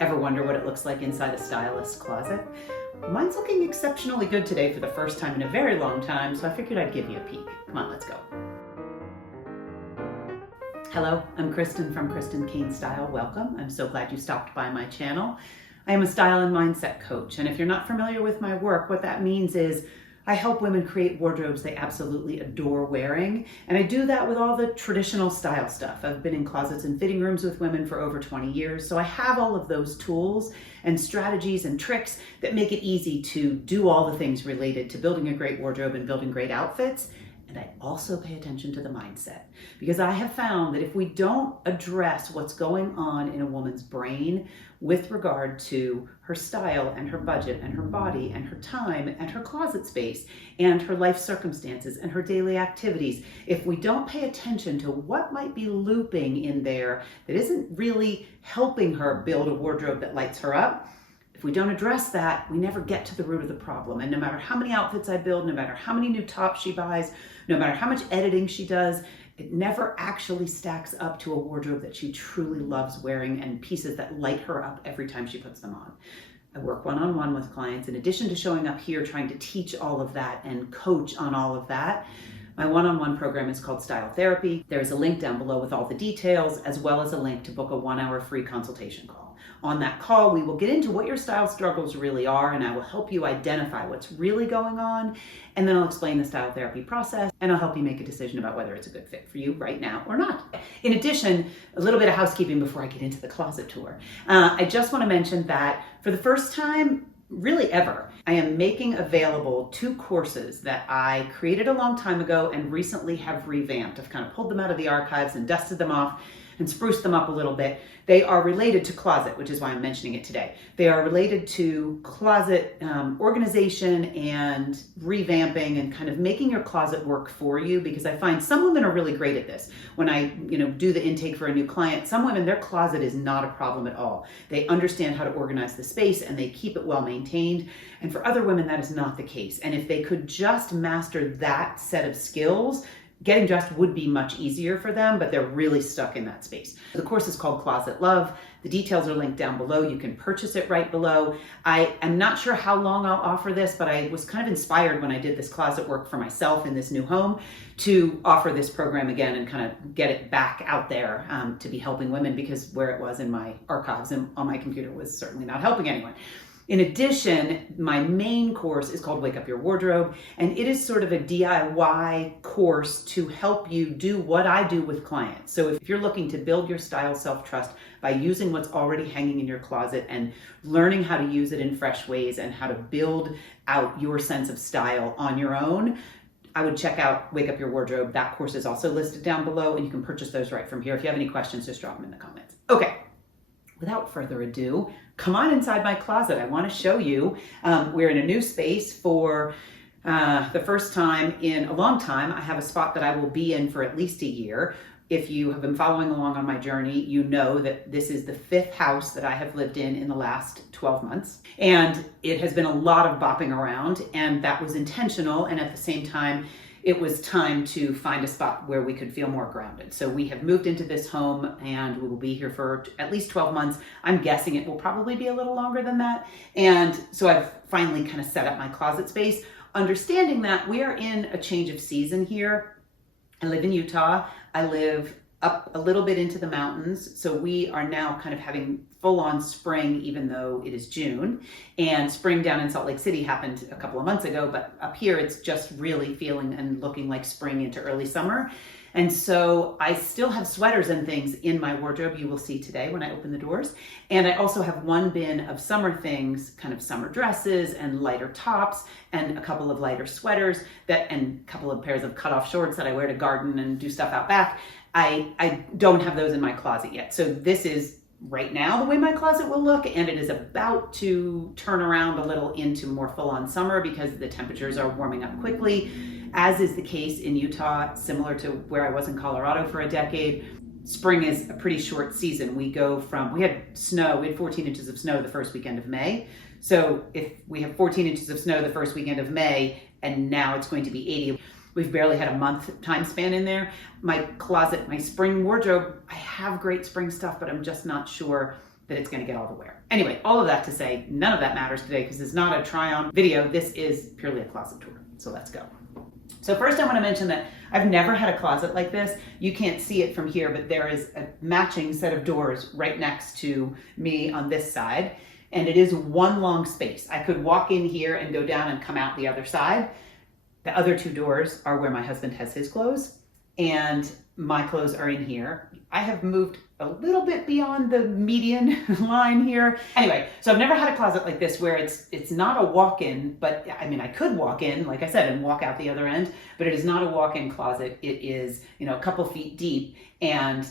Ever wonder what it looks like inside a stylist's closet? Mine's looking exceptionally good today for the first time in a very long time, so I figured I'd give you a peek. Come on, let's go. Hello, I'm Kristen from Kristen Kane Style. Welcome. I'm so glad you stopped by my channel. I am a style and mindset coach, and if you're not familiar with my work, what that means is I help women create wardrobes they absolutely adore wearing, and I do that with all the traditional style stuff. I've been in closets and fitting rooms with women for over 20 years, so I have all of those tools and strategies and tricks that make it easy to do all the things related to building a great wardrobe and building great outfits. And I also pay attention to the mindset, because I have found that if we don't address what's going on in a woman's brain with regard to her style and her budget and her body and her time and her closet space and her life circumstances and her daily activities, if we don't pay attention to what might be looping in there that isn't really helping her build a wardrobe that lights her up, if we don't address that, we never get to the root of the problem. And no matter how many outfits I build, no matter how many new tops she buys, no matter how much editing she does, it never actually stacks up to a wardrobe that she truly loves wearing and pieces that light her up every time she puts them on. I work one-on-one with clients. In addition to showing up here trying to teach all of that and coach on all of that, my one-on-one program is called Style Therapy. There's a link down below with all the details, as well as a link to book a 1-hour free consultation call. On that call, we will get into what your style struggles really are, and I will help you identify what's really going on, and then I'll explain the style therapy process, and I'll help you make a decision about whether it's a good fit for you right now or not. In addition, a little bit of housekeeping before I get into the closet tour. I just want to mention that for the first time, really ever, I am making available 2 courses that I created a long time ago and recently have revamped. I've kind of pulled them out of the archives and dusted them off and spruced them up a little bit. They are related to closet, which is why I'm mentioning it today. They are related to closet organization and revamping and kind of making your closet work for you, because I find some women are really great at this. When I do the intake for a new client, some women, their closet is not a problem at all. They understand how to organize the space and they keep it well maintained. And for other women, that is not the case. And if they could just master that set of skills, getting dressed would be much easier for them, but they're really stuck in that space. The course is called Closet Love. The details are linked down below. You can purchase it right below. I am not sure how long I'll offer this, but I was kind of inspired when I did this closet work for myself in this new home to offer this program again and kind of get it back out there to be helping women, because where it was in my archives and on my computer was certainly not helping anyone. In addition, my main course is called Wake Up Your Wardrobe, and it is sort of a DIY course to help you do what I do with clients. So if you're looking to build your style self-trust by using what's already hanging in your closet and learning how to use it in fresh ways and how to build out your sense of style on your own, I would check out Wake Up Your Wardrobe. That course is also listed down below, and you can purchase those right from here. If you have any questions, just drop them in the comments. Okay. Without further ado, come on inside my closet. I want to show you. We're in a new space for the first time in a long time. I have a spot that I will be in for at least a year. If you have been following along on my journey, you know that this is the 5th house that I have lived in the last 12 months. And it has been a lot of bopping around, and that was intentional. And at the same time, it was time to find a spot where we could feel more grounded. So we have moved into this home and we will be here for at least 12 months. I'm guessing it will probably be a little longer than that. And so I've finally kind of set up my closet space, understanding that we are in a change of season here. I live in Utah. I live up a little bit into the mountains. So we are now kind of having full-on spring, even though it is June. And spring down in Salt Lake City happened a couple of months ago, but up here it's just really feeling and looking like spring into early summer. And so I still have sweaters and things in my wardrobe, you will see today when I open the doors. And I also have one bin of summer things, kind of summer dresses and lighter tops and a couple of lighter sweaters and a couple of pairs of cutoff shorts that I wear to garden and do stuff out back. I don't have those in my closet yet. So this is right now the way my closet will look, and it is about to turn around a little into more full-on summer because the temperatures are warming up quickly, as is the case in Utah, similar to where I was in Colorado for a decade. Spring is a pretty short season. We had snow, we had 14 inches of snow the first weekend of May. So if we have 14 inches of snow the first weekend of May, and now it's going to be 80, we've barely had a month time span in there. My closet, my spring wardrobe, I have great spring stuff, but I'm just not sure that it's going to get all the wear. Anyway, all of that to say, none of that matters today because it's not a try-on video. This is purely a closet tour. So let's go. So first I want to mention that I've never had a closet like this. You can't see it from here, but there is a matching set of doors right next to me on this side. And it is one long space. I could walk in here and go down and come out the other side. The other two doors are where my husband has his clothes, and my clothes are in here. I have moved a little bit beyond the median line here. Anyway, so I've never had a closet like this where it's not a walk-in, but I mean, I could walk in, like I said, and walk out the other end, but it is not a walk-in closet. It is, a couple feet deep and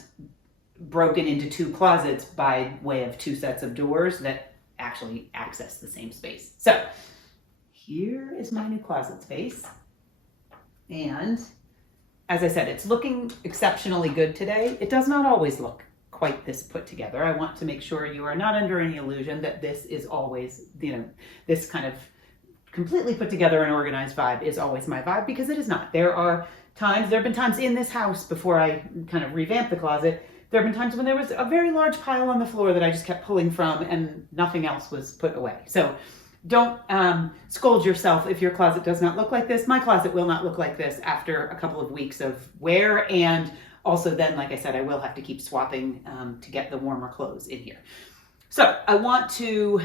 broken into two closets by way of two sets of doors that actually access the same space. So here is my new closet space. And as I said, it's looking exceptionally good today. It does not always look quite this put together. I want to make sure you are not under any illusion that this is always, this kind of completely put together and organized vibe is always my vibe, because it is not. There have been times in this house before I kind of revamped the closet. There have been times when there was a very large pile on the floor that I just kept pulling from and nothing else was put away. So don't scold yourself if your closet does not look like this. My closet will not look like this after a couple of weeks of wear, and also then, like I said, I will have to keep swapping to get the warmer clothes in here. So I want to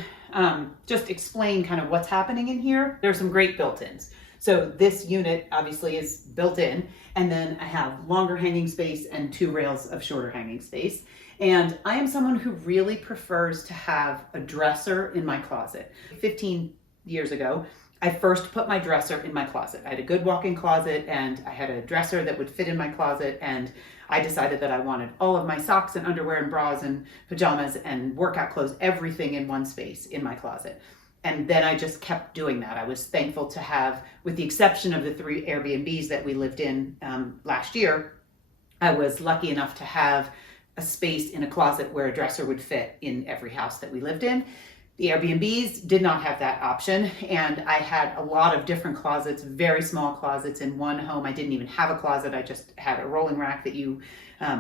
just explain kind of what's happening in here. There's some great built-ins. So this unit obviously is built in, and then I have longer hanging space and two rails of shorter hanging space. And I am someone who really prefers to have a dresser in my closet. 15 years ago, I first put my dresser in my closet. I had a good walk-in closet and I had a dresser that would fit in my closet, and I decided that I wanted all of my socks and underwear and bras and pajamas and workout clothes, everything in one space in my closet. And then I just kept doing that. I was thankful to have, with the exception of the 3 Airbnbs that we lived in last year, I was lucky enough to have a space in a closet where a dresser would fit in every house that we lived in. The Airbnbs did not have that option, and I had a lot of different closets, very small closets. In one home, I didn't even have a closet. I just had a rolling rack that you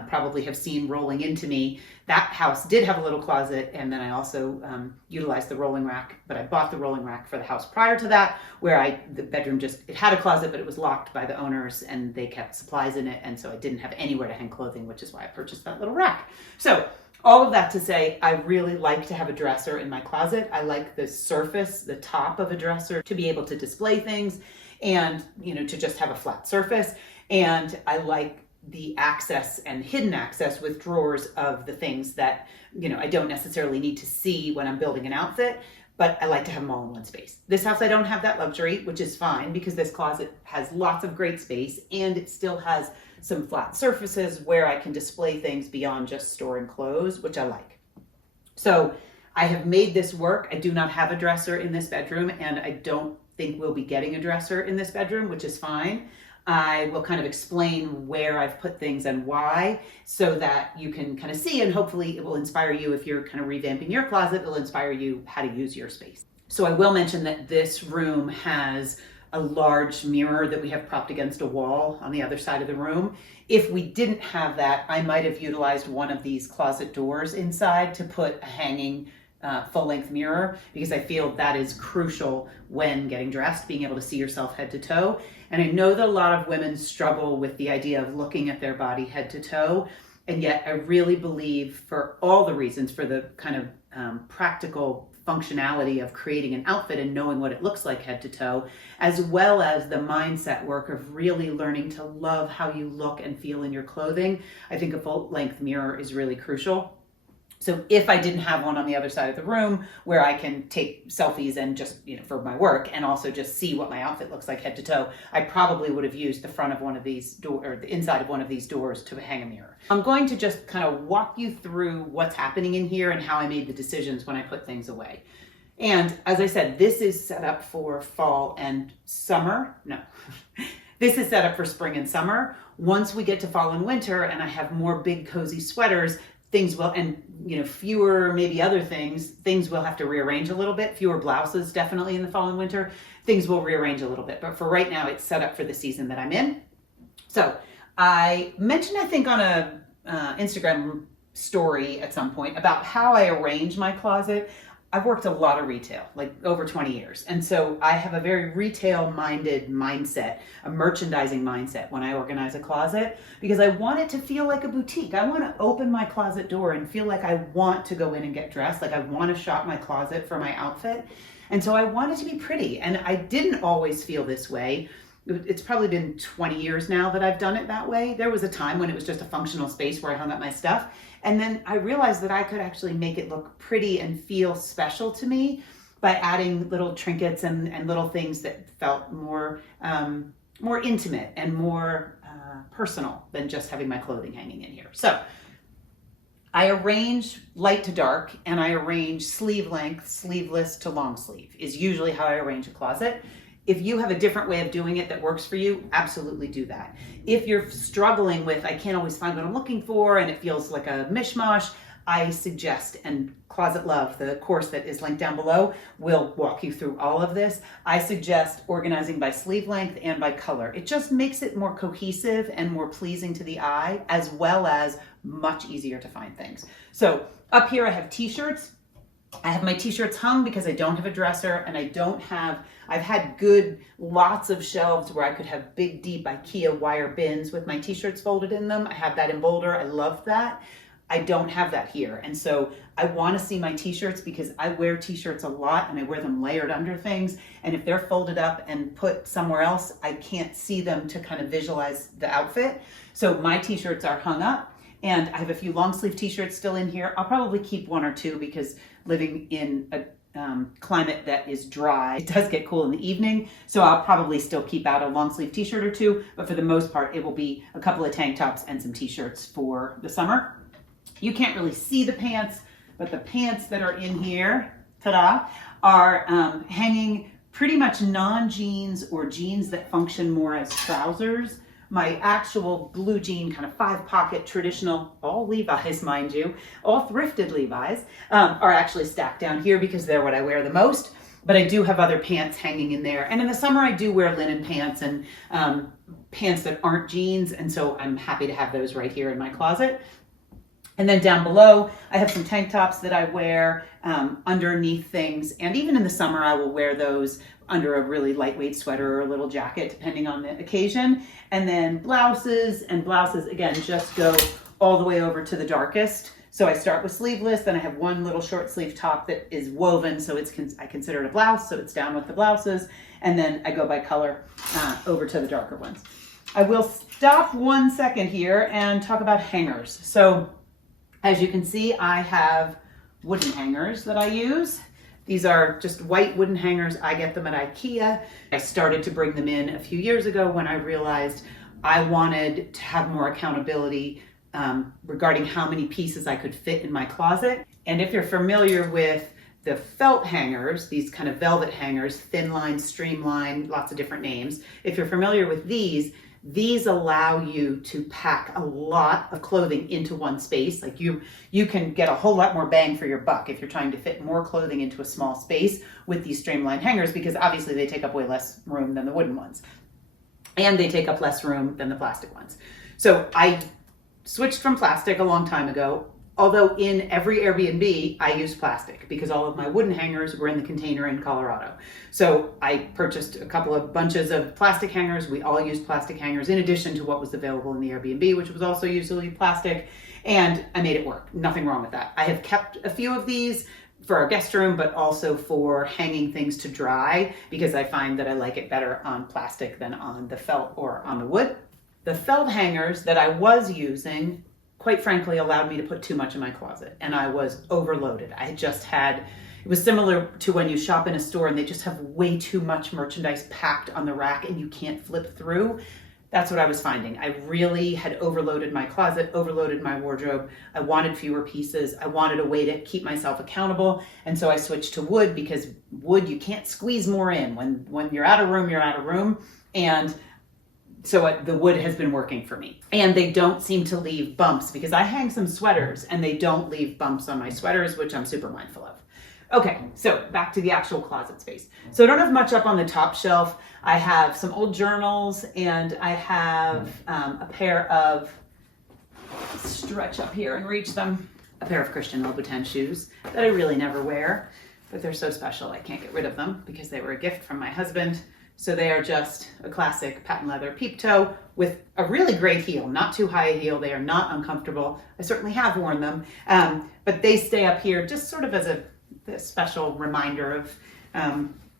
probably have seen rolling into me. That house did have a little closet, and then I also utilized the rolling rack, but I bought the rolling rack for the house prior to that, where the bedroom it had a closet, but it was locked by the owners, and they kept supplies in it, and so I didn't have anywhere to hang clothing, which is why I purchased that little rack. So all of that to say, I really like to have a dresser in my closet. I like the surface, the top of a dresser, to be able to display things and, to just have a flat surface. And I like the access and hidden access with drawers of the things that, I don't necessarily need to see when I'm building an outfit, but I like to have them all in one space. This house, I don't have that luxury, which is fine because this closet has lots of great space and it still has some flat surfaces where I can display things beyond just storing clothes, which I like. So I have made this work. I do not have a dresser in this bedroom, and I don't think we'll be getting a dresser in this bedroom, which is fine. I will kind of explain where I've put things and why, so that you can kind of see, and hopefully it will inspire you. If you're kind of revamping your closet, it'll inspire you how to use your space. So I will mention that this room has a large mirror that we have propped against a wall on the other side of the room. If we didn't have that, I might have utilized one of these closet doors inside to put a hanging full-length mirror, because I feel that is crucial when getting dressed, being able to see yourself head to toe. And I know that a lot of women struggle with the idea of looking at their body head to toe, and yet I really believe, for all the reasons, for the kind of practical functionality of creating an outfit and knowing what it looks like head to toe, as well as the mindset work of really learning to love how you look and feel in your clothing, I think a full-length mirror is really crucial. So if I didn't have one on the other side of the room where I can take selfies and just, for my work, and also just see what my outfit looks like head to toe, I probably would have used the front of one of these doors, or the inside of one of these doors, to hang a mirror. I'm going to just kind of walk you through what's happening in here and how I made the decisions when I put things away. And as I said, this is set up for fall and summer. No, this is set up for spring and summer. Once we get to fall and winter and I have more big cozy sweaters, things will, and fewer maybe other things will have to rearrange a little bit. Fewer blouses definitely in the fall and winter. Things will rearrange a little bit, but for right now it's set up for the season that I'm in. So I mentioned, I think on a Instagram story at some point about how I arrange my closet. I've worked a lot of retail, like over 20 years. And so I have a very retail-minded mindset, a merchandising mindset when I organize a closet, because I want it to feel like a boutique. I want to open my closet door and feel like I want to go in and get dressed, like I want to shop my closet for my outfit. And so I want it to be pretty. And I didn't always feel this way. It's probably been 20 years now that I've done it that way. There was a time when it was just a functional space where I hung up my stuff. And then I realized that I could actually make it look pretty and feel special to me by adding little trinkets and little things that felt more intimate and more personal than just having my clothing hanging in here. So I arrange light to dark, and I arrange sleeve length, sleeveless to long sleeve is usually how I arrange a closet. If you have a different way of doing it that works for you, absolutely do that. If you're struggling with, I can't always find what I'm looking for and it feels like a mishmash, I suggest, and Closet Love, the course that is linked down below, will walk you through all of this. I suggest organizing by sleeve length and by color. It just makes it more cohesive and more pleasing to the eye, as well as much easier to find things. So up here I have t-shirts. I have my t-shirts hung because I don't have a dresser, and I've had lots of shelves where I could have big, deep IKEA wire bins with my t-shirts folded in them. I have that in Boulder. I love that. I don't have that here. And so I want to see my t-shirts because I wear t-shirts a lot and I wear them layered under things. And if they're folded up and put somewhere else, I can't see them to kind of visualize the outfit. So my t-shirts are hung up. And I have a few long sleeve t-shirts still in here. I'll probably keep one or two because living in a climate that is dry, it does get cool in the evening. So I'll probably still keep out a long sleeve t-shirt or two, but for the most part, it will be a couple of tank tops and some t-shirts for the summer. You can't really see the pants, but the pants that are in here, ta-da, are hanging pretty much non-jeans or jeans that function more as trousers. My actual blue jean, kind of 5-pocket traditional, all Levi's, mind you, all thrifted Levi's, are actually stacked down here because they're what I wear the most. But I do have other pants hanging in there. And in the summer, I do wear linen pants and pants that aren't jeans. And so I'm happy to have those right here in my closet. And then down below, I have some tank tops that I wear underneath things. And even in the summer, I will wear those under a really lightweight sweater or a little jacket, depending on the occasion. And then blouses, again, just go all the way over to the darkest. So I start with sleeveless, then I have one little short sleeve top that is woven, so I consider it a blouse, so it's down with the blouses. And then I go by color over to the darker ones. I will stop 1 second here and talk about hangers. So as you can see, I have wooden hangers that I use. These are just white wooden hangers. I get them at IKEA. I started to bring them in a few years ago when I realized I wanted to have more accountability regarding how many pieces I could fit in my closet. And if you're familiar with the felt hangers, these kind of velvet hangers, thin line, streamline, lots of different names. If you're familiar with these allow you to pack a lot of clothing into one space. Like you can get a whole lot more bang for your buck if you're trying to fit more clothing into a small space with these streamlined hangers, because obviously they take up way less room than the wooden ones. And they take up less room than the plastic ones. So I switched from plastic a long time ago, although in every Airbnb, I used plastic because all of my wooden hangers were in the container in Colorado. So I purchased a couple of bunches of plastic hangers. We all used plastic hangers in addition to what was available in the Airbnb, which was also usually plastic. And I made it work. Nothing wrong with that. I have kept a few of these for our guest room, but also for hanging things to dry because I find that I like it better on plastic than on the felt or on the wood. The felt hangers that I was using, quite frankly, allowed me to put too much in my closet, and I was overloaded. It was similar to when you shop in a store and they just have way too much merchandise packed on the rack and you can't flip through. That's what I was finding. I really had overloaded my closet, overloaded my wardrobe. I wanted fewer pieces. I wanted a way to keep myself accountable. And so I switched to wood because wood, you can't squeeze more in. When you're out of room, you're out of room. And so the wood has been working for me. And they don't seem to leave bumps because I hang some sweaters and they don't leave bumps on my sweaters, which I'm super mindful of. Okay, so back to the actual closet space. So I don't have much up on the top shelf. I have some old journals and I have a pair of stretch up here and reach them. A pair of Christian Louboutin shoes that I really never wear, but they're so special I can't get rid of them because they were a gift from my husband. So they are just a classic patent leather peep toe with a really great heel, not too high a heel. They are not uncomfortable. I certainly have worn them, but they stay up here just sort of as a special reminder of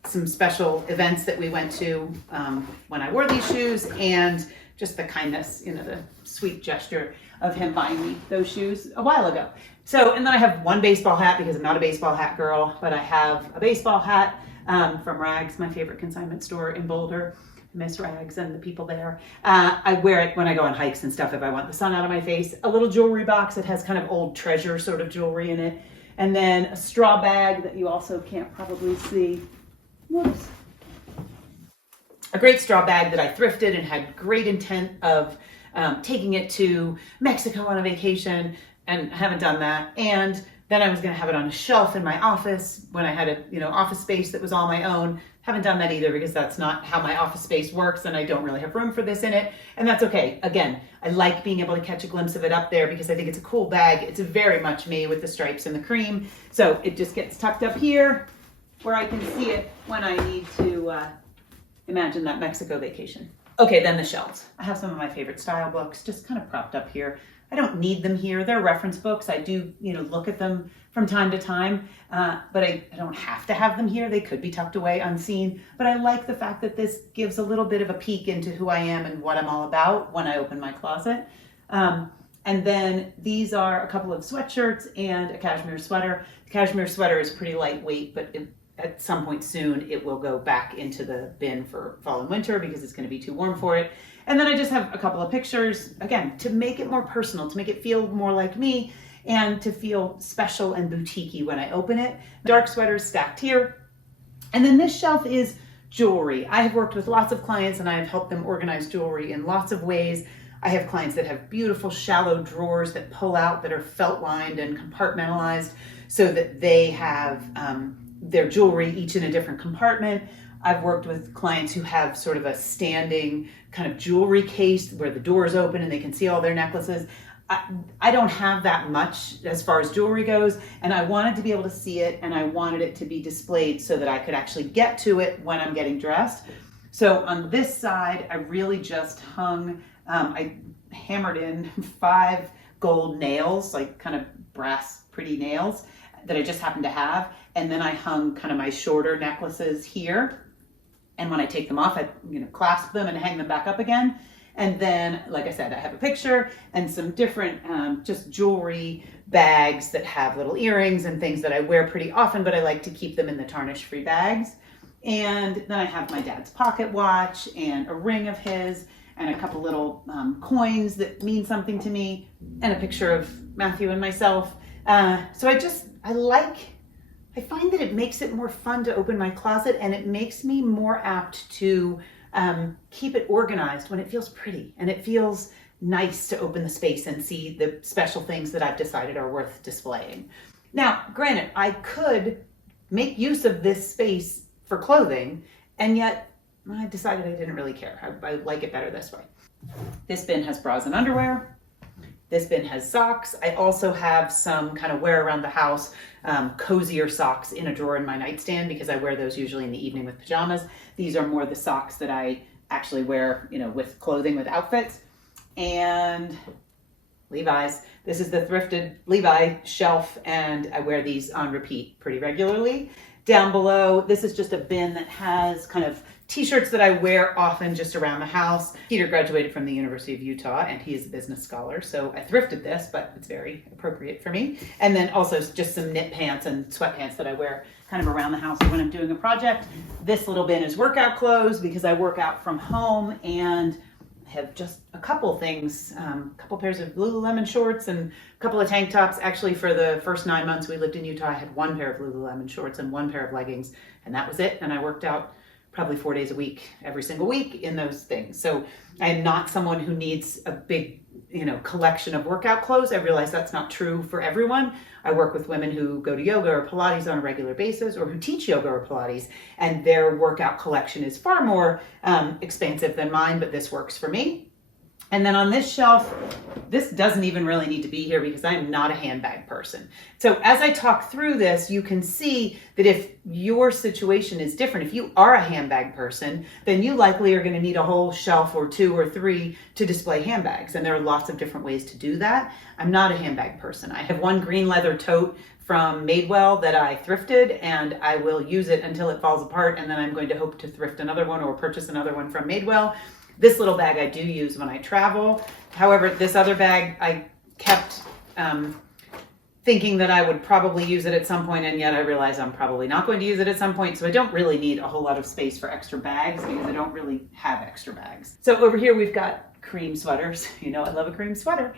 some special events that we went to when I wore these shoes, and just the kindness, the sweet gesture of him buying me those shoes a while ago. So, and then I have one baseball hat because I'm not a baseball hat girl, but I have a baseball hat from Rags, my favorite consignment store in Boulder. Miss Rags and the people there. I wear it when I go on hikes and stuff if I want the sun out of my face. A little jewelry box that has kind of old treasure sort of jewelry in it. And then a straw bag that you also can't probably see. Whoops. A great straw bag that I thrifted and had great intent of taking it to Mexico on a vacation, and I haven't done that. And then I was going to have it on a shelf in my office when I had a office space that was all my own. Haven't done that either because that's not how my office space works, and I don't really have room for this in it, and that's okay. Again, I like being able to catch a glimpse of it up there because I think it's a cool bag. It's very much me with the stripes and the cream, so it just gets tucked up here where I can see it when I need to imagine that Mexico vacation. Okay, then the shelves. I have some of my favorite style books just kind of propped up here. I don't need them here. They're reference books. I do, look at them from time to time, but I don't have to have them here. They could be tucked away unseen, but I like the fact that this gives a little bit of a peek into who I am and what I'm all about when I open my closet. And then these are a couple of sweatshirts and a cashmere sweater. The cashmere sweater is pretty lightweight, but at some point soon it will go back into the bin for fall and winter because it's going to be too warm for it. And then I just have a couple of pictures, again, to make it more personal, to make it feel more like me and to feel special and boutique-y when I open it. Dark sweaters stacked here. And then this shelf is jewelry. I have worked with lots of clients and I have helped them organize jewelry in lots of ways. I have clients that have beautiful shallow drawers that pull out, that are felt lined and compartmentalized so that they have their jewelry each in a different compartment. I've worked with clients who have sort of a standing kind of jewelry case where the door is open and they can see all their necklaces. I don't have that much as far as jewelry goes, and I wanted to be able to see it, and I wanted it to be displayed so that I could actually get to it when I'm getting dressed. So on this side, I really just hung, I hammered in 5 gold nails, like kind of brass pretty nails that I just happened to have. And then I hung kind of my shorter necklaces here. And when I take them off, I clasp them and hang them back up again. And then, like I said, I have a picture and some different just jewelry bags that have little earrings and things that I wear pretty often, but I like to keep them in the tarnish-free bags. And then I have my dad's pocket watch and a ring of his and a couple little coins that mean something to me and a picture of Matthew and myself. So I find that it makes it more fun to open my closet, and it makes me more apt to keep it organized when it feels pretty and it feels nice to open the space and see the special things that I've decided are worth displaying. Now, granted, I could make use of this space for clothing, and yet I decided I didn't really care. I like it better this way. This bin has bras and underwear. This bin has socks. I also have some kind of wear around the house, cozier socks in a drawer in my nightstand because I wear those usually in the evening with pajamas. These are more the socks that I actually wear, with clothing, with outfits. And Levi's. This is the thrifted Levi shelf, and I wear these on repeat pretty regularly. Down below, this is just a bin that has kind of t-shirts that I wear often just around the house. Peter graduated from the University of Utah and he is a business scholar, so I thrifted this, but it's very appropriate for me. And then also just some knit pants and sweatpants that I wear kind of around the house when I'm doing a project. This little bin is workout clothes because I work out from home, and I have just a couple things, a couple pairs of Lululemon shorts and a couple of tank tops. Actually, for the first 9 months we lived in Utah, I had 1 pair of Lululemon shorts and 1 pair of leggings, and that was it. And I worked out probably 4 days a week, every single week in those things. So I'm not someone who needs a big, collection of workout clothes. I realize that's not true for everyone. I work with women who go to yoga or Pilates on a regular basis, or who teach yoga or Pilates, and their workout collection is far more expansive than mine, but this works for me. And then on this shelf, this doesn't even really need to be here because I'm not a handbag person. So as I talk through this, you can see that if your situation is different, if you are a handbag person, then you likely are going to need a whole shelf or 2 or 3 to display handbags. And there are lots of different ways to do that. I'm not a handbag person. I have one green leather tote from Madewell that I thrifted, and I will use it until it falls apart. And then I'm going to hope to thrift another one or purchase another one from Madewell. This little bag I do use when I travel. However, this other bag I kept thinking that I would probably use it at some point, and yet I realize I'm probably not going to use it at some point. So I don't really need a whole lot of space for extra bags because I don't really have extra bags. So over here we've got cream sweaters. You know I love a cream sweater.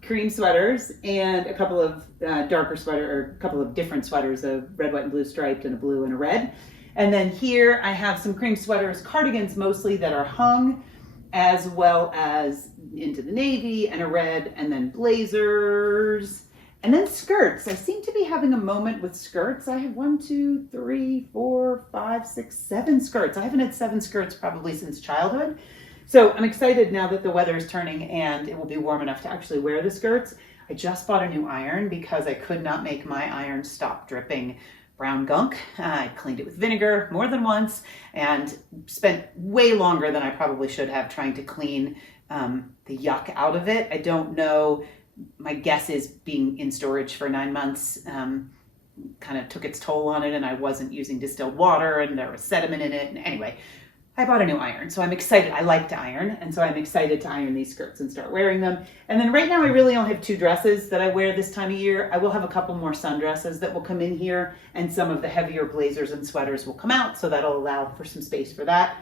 Cream sweaters and a couple of darker sweater, or a couple of different sweaters, a red, white, and blue striped and a blue and a red. And then here I have some cream sweaters, cardigans mostly, that are hung, as well as into the navy and a red, and then blazers, and then skirts. I seem to be having a moment with skirts. I have 1, 2, 3, 4, 5, 6, 7 skirts. I haven't had 7 skirts probably since childhood. So I'm excited now that the weather is turning and it will be warm enough to actually wear the skirts. I just bought a new iron because I could not make my iron stop dripping brown gunk. I cleaned it with vinegar more than once and spent way longer than I probably should have trying to clean the yuck out of it. I don't know. My guess is being in storage for 9 months kind of took its toll on it, and I wasn't using distilled water and there was sediment in it. And anyway, I bought a new iron, so I'm excited. I like to iron, and so I'm excited to iron these skirts and start wearing them. And then right now I really only have 2 dresses that I wear this time of year. I will have a couple more sundresses that will come in here, and some of the heavier blazers and sweaters will come out, so that'll allow for some space for that.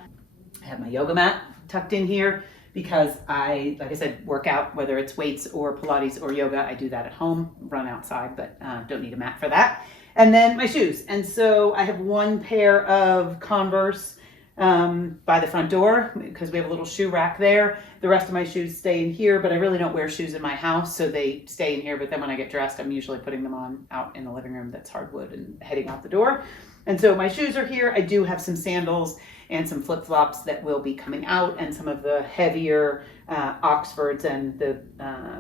I have my yoga mat tucked in here because I, like I said, work out, whether it's weights or Pilates or yoga. I do that at home, run outside, but don't need a mat for that. And then my shoes. And so I have 1 pair of Converse by the front door because we have a little shoe rack there. The rest of my shoes stay in here, but I really don't wear shoes in my house, so they stay in here. But then when I get dressed, I'm usually putting them on out in the living room that's hardwood and heading out the door. And so my shoes are here. I do have some sandals and some flip-flops that will be coming out, and some of the heavier Oxfords and the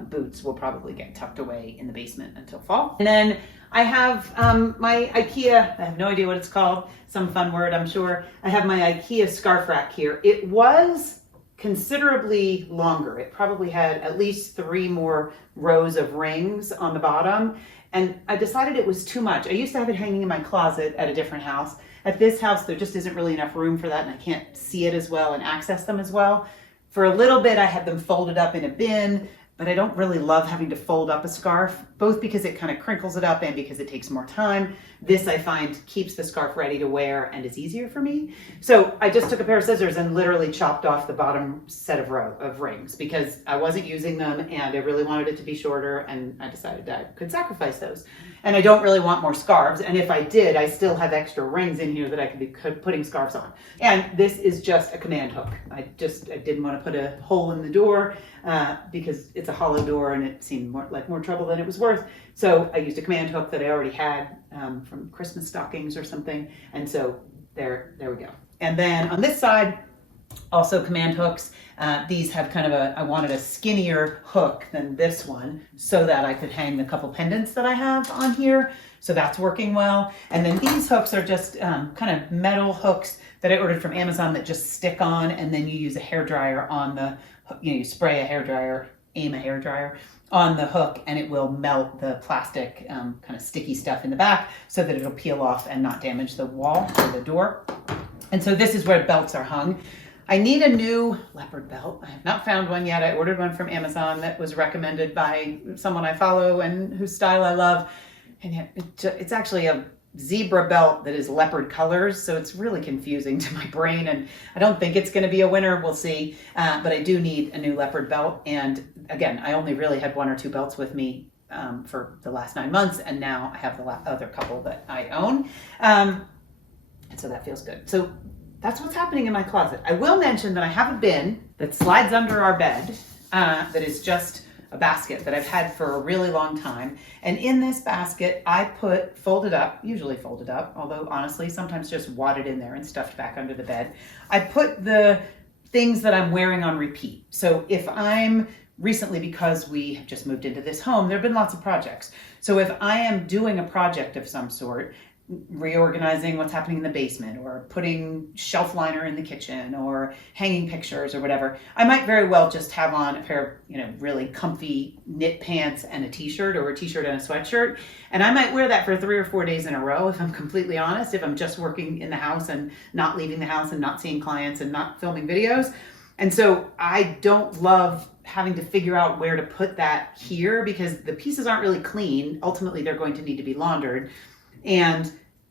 boots will probably get tucked away in the basement until fall. And then I have my IKEA, I have no idea what it's called, some fun word I'm sure. I have my IKEA scarf rack here. It was considerably longer. It probably had at least 3 more rows of rings on the bottom, and I decided it was too much. I used to have it hanging in my closet at a different house. At this house, there just isn't really enough room for that, and I can't see it as well and access them as well. For a little bit, I had them folded up in a bin, but I don't really love having to fold up a scarf, both because it kind of crinkles it up and because it takes more time. This, I find, keeps the scarf ready to wear and is easier for me. So I just took a pair of scissors and literally chopped off the bottom set of rings because I wasn't using them and I really wanted it to be shorter, and I decided I could sacrifice those. And I don't really want more scarves, and if I did, I still have extra rings in here that I could be putting scarves on. And this is just a command hook. I didn't want to put a hole in the door because it's a hollow door and it seemed more trouble than it was worth. So I used a command hook that I already had from Christmas stockings or something. And so there we go. And then on this side, also command hooks. These have kind of I wanted a skinnier hook than this one so that I could hang the couple pendants that I have on here. So that's working well. And then these hooks are just kind of metal hooks that I ordered from Amazon that just stick on, and then you use a hairdryer on the, you spray a hairdryer, aim a hairdryer on the hook, and it will melt the plastic kind of sticky stuff in the back so that it'll peel off and not damage the wall or the door. And so this is where belts are hung. I need a new leopard belt. I have not found one yet. I ordered one from Amazon that was recommended by someone I follow and whose style I love. And it's actually a zebra belt that is leopard colors, so it's really confusing to my brain, and I don't think it's going to be a winner. We'll see. But I do need a new leopard belt. And again, I only really had 1 or 2 belts with me for the last 9 months, and now I have the other couple that I own. And so that feels good. So that's what's happening in my closet. I will mention that I have a bin that slides under our bed that is just a basket that I've had for a really long time. And in this basket, I put usually folded up, although honestly, sometimes just wadded in there and stuffed back under the bed. I put the things that I'm wearing on repeat. So if I'm recently, because we have just moved into this home, there have been lots of projects. So if I am doing a project of some sort, reorganizing what's happening in the basement or putting shelf liner in the kitchen or hanging pictures or whatever, I might very well just have on a pair of, really comfy knit pants and a t-shirt, or a t-shirt and a sweatshirt. And I might wear that for 3 or 4 days in a row, if I'm completely honest, if I'm just working in the house and not leaving the house and not seeing clients and not filming videos. And so I don't love having to figure out where to put that here, because the pieces aren't really clean. Ultimately, they're going to need to be laundered. And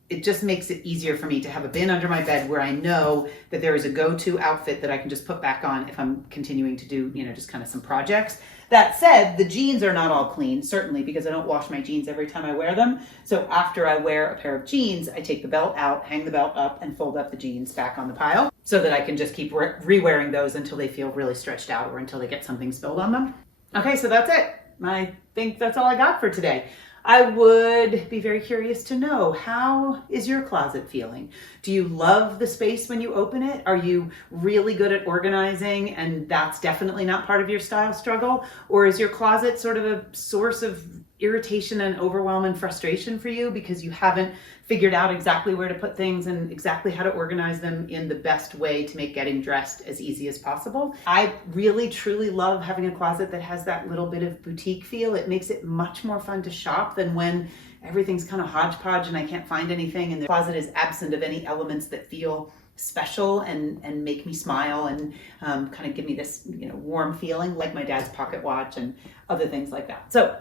it just makes it easier for me to have a bin under my bed where I know that there is a go-to outfit that I can just put back on if I'm continuing to do, just kind of some projects. That said, the jeans are not all clean, certainly, because I don't wash my jeans every time I wear them. So after I wear a pair of jeans, I take the belt out, hang the belt up, and fold up the jeans back on the pile so that I can just keep re-wearing those until they feel really stretched out or until they get something spilled on them. Okay, so that's it. I think that's all I got for today. I would be very curious to know, how is your closet feeling? Do you love the space when you open it? Are you really good at organizing and that's definitely not part of your style struggle? Or is your closet sort of a source of irritation and overwhelm and frustration for you because you haven't figured out exactly where to put things and exactly how to organize them in the best way to make getting dressed as easy as possible? I really, truly love having a closet that has that little bit of boutique feel. It makes it much more fun to shop than when everything's kind of hodgepodge and I can't find anything and the closet is absent of any elements that feel special and make me smile and kind of give me this warm feeling, like my dad's pocket watch and other things like that. So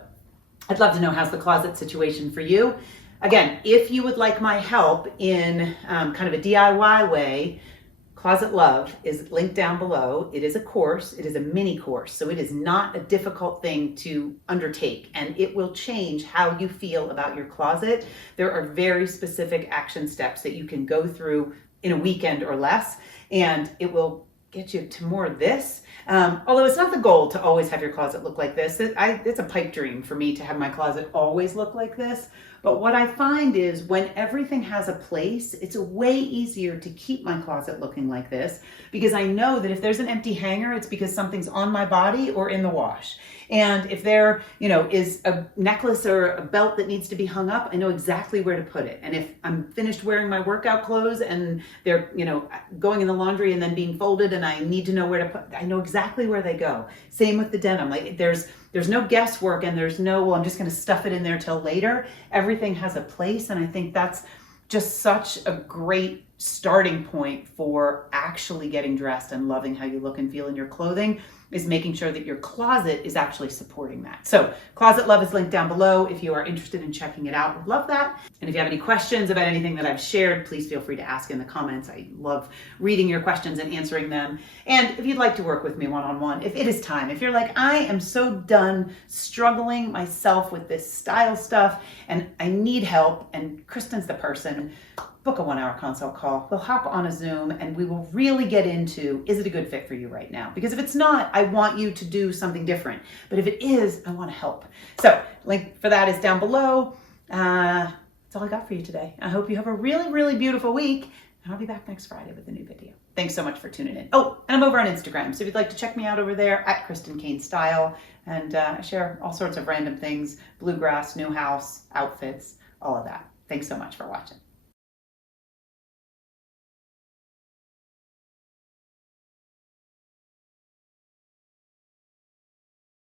I'd love to know, how's the closet situation for you? Again, if you would like my help in kind of a DIY way, Closet Love is linked down below. It is a course. It is a mini course. So it is not a difficult thing to undertake, and it will change how you feel about your closet. There are very specific action steps that you can go through in a weekend or less, and it will get you to more of this. Although it's not the goal to always have your closet look like this. It's a pipe dream for me to have my closet always look like this. But what I find is when everything has a place, it's way easier to keep my closet looking like this, because I know that if there's an empty hanger, it's because something's on my body or in the wash. And if there, is a necklace or a belt that needs to be hung up, I know exactly where to put it. And if I'm finished wearing my workout clothes and they're, going in the laundry and then being folded and I need to know where to put, I know exactly where they go. Same with the denim. Like there's no guesswork and there's no, well, I'm just going to stuff it in there till later. Everything has a place. And I think that's just such a great starting point for actually getting dressed and loving how you look and feel in your clothing, is making sure that your closet is actually supporting that. So Closet Love is linked down below if you are interested in checking it out. I'd love that. And if you have any questions about anything that I've shared, please feel free to ask in the comments. I love reading your questions and answering them. And if you'd like to work with me one-on-one, if it is time, if you're like, I am so done struggling myself with this style stuff and I need help, and Kristen's the person, book a 1-hour consult call. We'll hop on a Zoom and we will really get into, is it a good fit for you right now? Because if it's not, I want you to do something different. But if it is, I want to help. So link for that is down below. That's all I got for you today. I hope you have a really, really beautiful week. And I'll be back next Friday with a new video. Thanks so much for tuning in. Oh, and I'm over on Instagram. So if you'd like to check me out over there, at Kristen Kane Style. And I share all sorts of random things, bluegrass, new house, outfits, all of that. Thanks so much for watching.